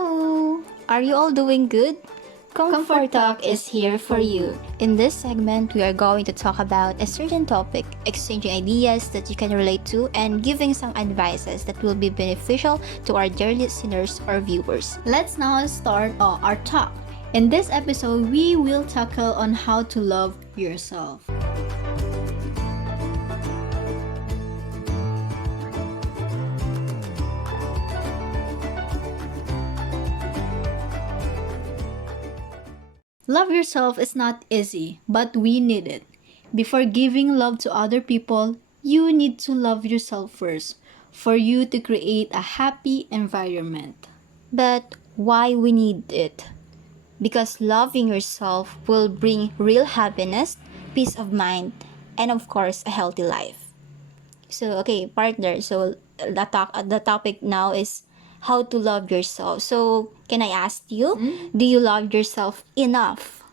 Hello! Are you all doing good? Comfort Talk is here for you. In this segment, we are going to talk about a certain topic, exchanging ideas that you can relate to, and giving some advices that will be beneficial to our dear listeners or viewers. Let's now start our talk. In this episode, we will tackle on how to love yourself. Love yourself is not easy, but we need it. Before giving love to other people, you need to love yourself first for you to create a happy environment. But why we need it? Because loving yourself will bring real happiness, peace of mind, and of course, a healthy life. So, okay, partner. So, the topic now is how to love yourself. So, can I ask you, do you love yourself enough?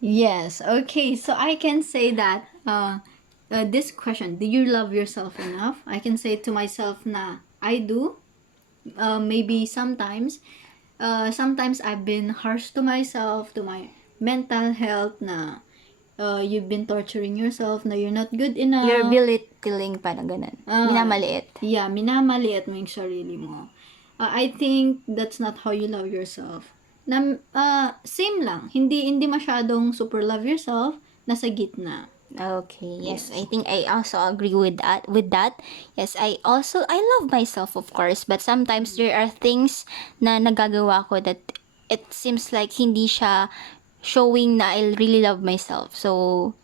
Yes, okay. So I can say that this question, do you love yourself enough? I can say to myself na I do. Maybe sometimes I've been harsh to myself, to my mental health na you've been torturing yourself na you're not good enough. You're belittling, parang ganun. Minamaliit. Yeah, minamaliit mo yung sarili mo. I think that's not how you love yourself. Same lang. Hindi masyadong super love yourself, nasa gitna. Okay, yes. I think I also agree with that. Yes, I love myself, of course, but sometimes there are things na nagagawa ko that it seems like hindi siya showing na I really love myself. So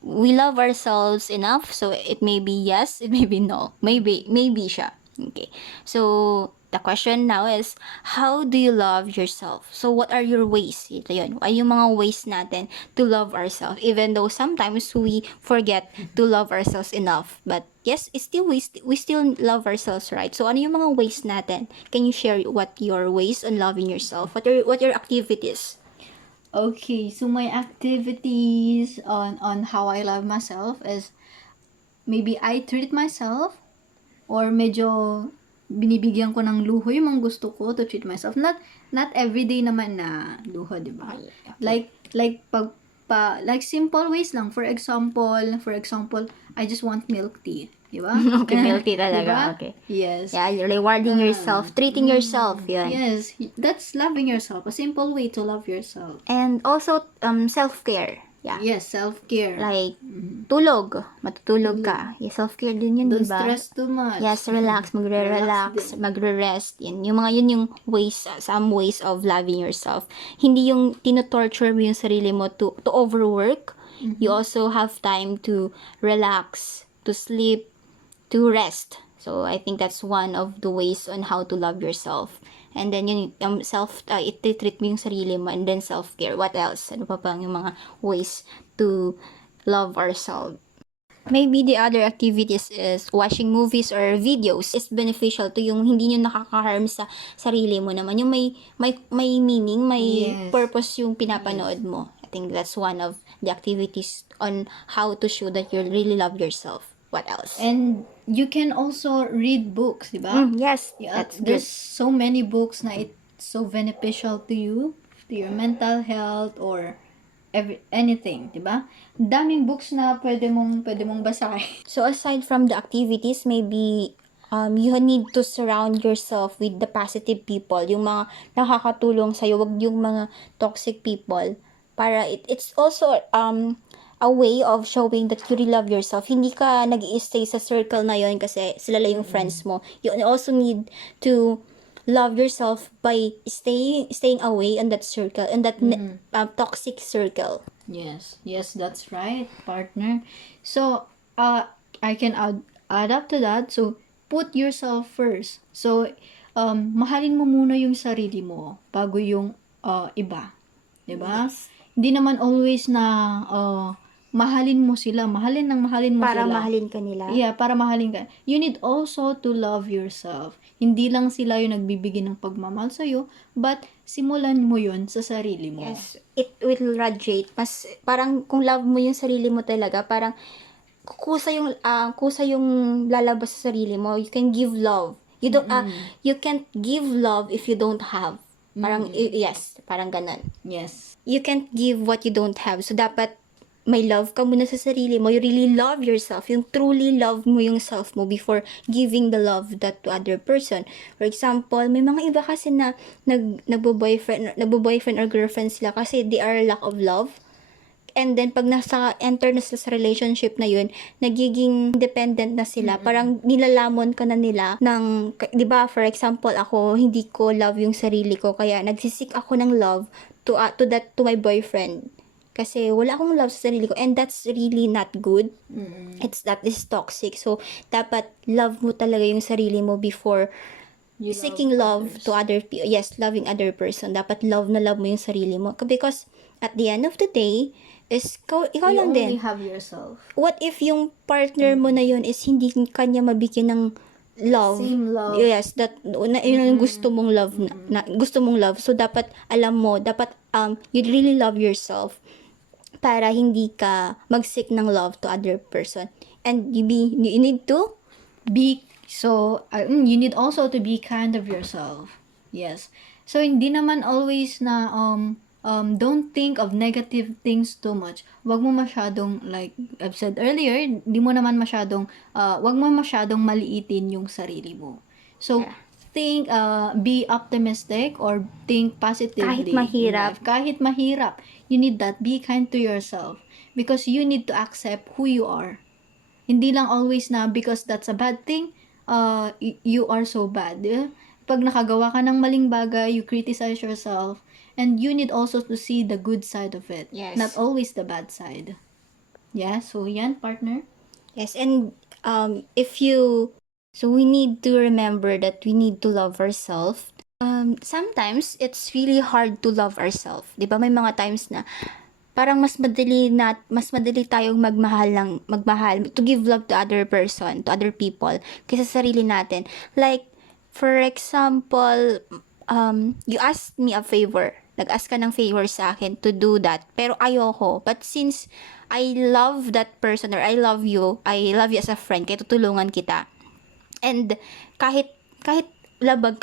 we love ourselves enough, so it may be yes, it may be no. Maybe siya. Okay. So the question now is, how do you love yourself? So, what are your ways? Ito yun. Ay yung mga ways natin to love ourselves. Even though sometimes we forget to love ourselves enough. But yes, we still love ourselves, right? So, ano yung mga ways natin? Can you share what your ways on loving yourself? What your activities? Okay, so my activities on how I love myself is maybe I treat myself or medyo binibigyan ko ng luho yung mga gusto ko to treat myself. Not everyday naman na luho, di ba? Okay. Like simple ways lang. For example, I just want milk tea. Di ba? Okay, milk tea talaga. Diba? Okay. Yes. Yeah, you're rewarding yourself, treating yourself, yun. Yes, that's loving yourself. A simple way to love yourself. And also, self-care. Yeah. Yes, self-care. Like, tulog. Matutulog ka. Yeah, self-care din yun, Don't diba? stress too much. Yes, relax. Magre-relax. Magre-rest. Yun yung ways, some ways of loving yourself. Hindi yung tino-torture mo yung sarili mo to overwork. You also have time to relax, to sleep, to rest. So, I think that's one of the ways on how to love yourself. And then, yun, i-treat mo yung sarili mo, and then self-care. What else? Ano pa bang yung mga ways to love ourselves? Maybe the other activities is watching movies or videos is beneficial to yung hindi nyo nakaka-harm sa sarili mo naman. Yung may meaning, may Yes. purpose yung pinapanood mo. I think that's one of the activities on how to show that you really love yourself. What else? And you can also read books, di ba? Yes, Yeah, that's there's good. so many books na it's so beneficial to you, to your mental health or anything, di ba? Daming books na pwede mong basahin. So aside from the activities, maybe you need to surround yourself with the positive people, yung mga nakakatulong sa'yo, wag yung mga toxic people. Para it's also a way of showing that you really love yourself. Hindi ka nag-i-stay sa circle na yon kasi sila lang yung friends mo. You also need to love yourself by staying away on that circle, and that toxic circle. Yes, that's right, partner. So, I can add up to that. So, put yourself first. So, mahalin mo muna yung sarili mo bago yung iba. Diba? Hindi naman always na mahalin mo sila. Mahalin mo Para sila. mahalin ka nila. Yeah, para mahalin ka. You need also to love yourself. Hindi lang sila yung nagbibigay ng pagmamahal sa'yo, but simulan mo yun sa sarili mo. Yes, it will radiate. Mas parang kung love mo yung sarili mo talaga, parang kusa yung lalabas sa sarili mo. You can give love. You don't, you can't give love if you don't have. Parang, yes, parang ganon. Yes. You can't give what you don't have. So, dapat may love ka muna sa sarili mo. You really love yourself. Yung truly love mo yung self mo before giving the love that to other person. For example, may mga iba kasi na nagbo-boyfriend or girlfriend sila kasi they are lack of love. And then, pag enter na sila sa relationship na yun, nagiging dependent na sila. Parang nilalamon ka na nila ng, di ba, for example, ako, hindi ko love yung sarili ko. Kaya, nagsisik ako ng love to my boyfriend. Kasi, wala akong love sa sarili ko. And that's really not good. That is toxic. So, dapat love mo talaga yung sarili mo before You seeking love others. to other people. Yes, loving other person. Dapat love na love mo yung sarili mo. Because, at the end of the day, is ikaw You lang only din. have yourself. What if yung partner mo na yun is hindi kanya mabigyan ng love? Same love. Yes, yun ang gusto mong love gusto mong love. So dapat alam mo, dapat you really love yourself para hindi ka mag-seek ng love to other person. And you need to You need also to be kind of yourself. Yes. So hindi naman always na don't think of negative things too much. Wag mo masyadong, like I've said earlier, wag mo masyadong maliitin yung sarili mo. So think be optimistic or think positively. Kahit mahirap. in life. Kahit mahirap. You need that. Be kind to yourself because you need to accept who you are. Hindi lang always na because that's a bad thing, you are so bad. Pag nakagawa ka ng maling bagay, you criticize yourself, and you need also to see the good side of it. Yes. Not always the bad side. Yeah, so yan, partner. Yes, and so we need to remember that we need to love ourselves. Sometimes it's really hard to love ourselves. 'Di ba? May mga times na parang mas madali tayong magmahal to give love to other person, to other people kaysa sa sarili natin. Like for example, you asked me a favor. Nag-ask ka ng favor sa akin to do that. Pero ayoko. But since I love that person or I love you as a friend, kaya tutulungan kita. And kahit labag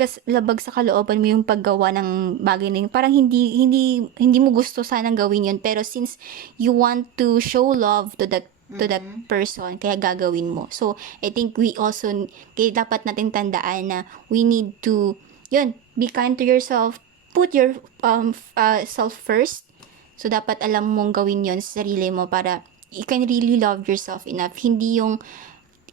sa kalooban mo yung paggawa ng bagay na yun, parang hindi mo gusto sanang gawin yun. Pero since you want to show love to that person, kaya gagawin mo. So, I think kaya dapat natin tandaan na we need to, be kind to yourself, put your self first. So, dapat alam mong gawin yon sa sarili mo para you can really love yourself enough. Hindi yung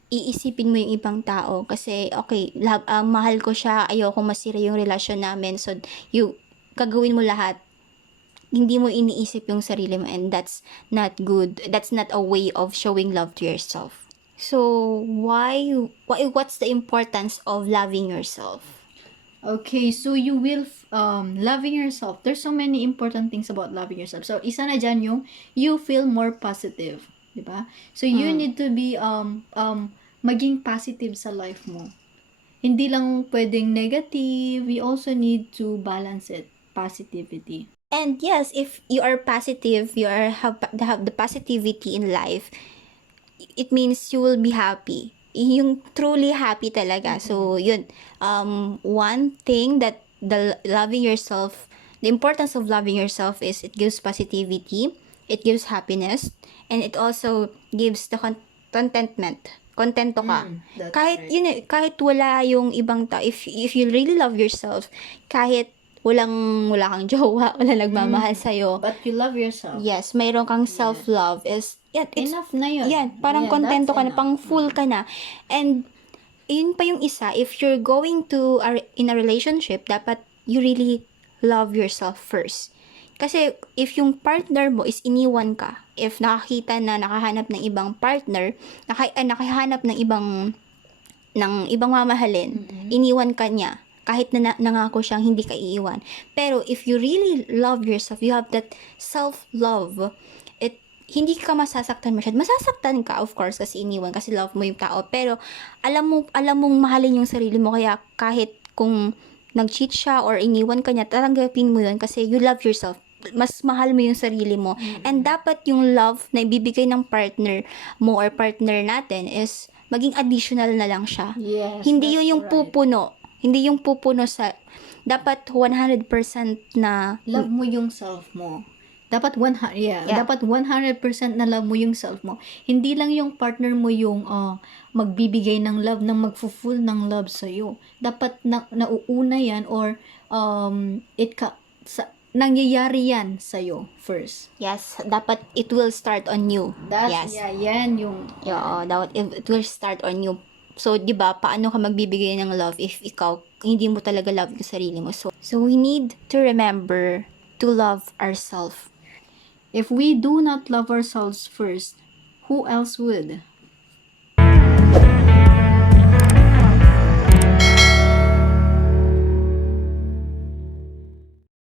iisipin mo yung ibang tao kasi, okay, mahal ko siya, ayoko masira yung relasyon namin. So, gagawin mo lahat. Hindi mo iniisip yung sarili mo, and that's not good. That's not a way of showing love to yourself. So, what's the importance of loving yourself? Okay, so you will loving yourself. There's so many important things about loving yourself. So isa na dyan yung you feel more positive, di ba? So you need to be maging positive sa life mo. Hindi lang pwedeng negative. We also need to balance it. Positivity. And yes, if you are positive, have the positivity in life, it means you will be happy. Yung truly happy talaga. So, yun. One thing that the importance of loving yourself is it gives positivity, it gives happiness, and it also gives the contentment. Kontento ka. That's Kahit, right. kahit wala yung ibang tao, if you really love yourself, kahit wala kang jowa, wala nagmamahal sa'yo, But you love yourself. yes, mayroon kang self-love, it's Enough na yun. yan, parang Yeah, kontento that's ka na, enough. pang full ka na. And, yun pa yung isa, if you're going to, in a relationship, dapat you really love yourself first. Kasi, if yung partner mo is iniwan ka, if nakakita na nakahanap ng ibang partner, nakahanap ng ibang mamahalin, iniwan ka niya, kahit na nangako siyang hindi ka iiwan. Pero, if you really love yourself, you have that self-love, hindi ka masasaktan masyado. Masasaktan ka, of course, kasi iniwan, kasi love mo yung tao. Pero, alam mong mahalin yung sarili mo. Kaya, kahit kung nag-cheat siya or iniwan ka niya, tatanggapin mo yun kasi you love yourself. Mas mahal mo yung sarili mo. And dapat yung love na ibibigay ng partner mo or partner natin is maging additional na lang siya. Yes, Hindi that's yun yung right. pupuno. Hindi yung pupuno sa, dapat 100% na, Love mo yung self mo. Dapat Yeah. dapat 100% na love mo yung self mo. Hindi lang yung partner mo yung magbibigay ng love, ng magfu-full ng love sa iyo. Dapat nauuna yan or nangyayari yan sa iyo first. yes, dapat it will start on you. Yes. Yan yung Yeah, dapat it will start on you. So, di ba, paano ka magbibigay ng love if ikaw, hindi mo talaga love yung sarili mo? So we need to remember to love ourselves. if we do not love ourselves first, who else would?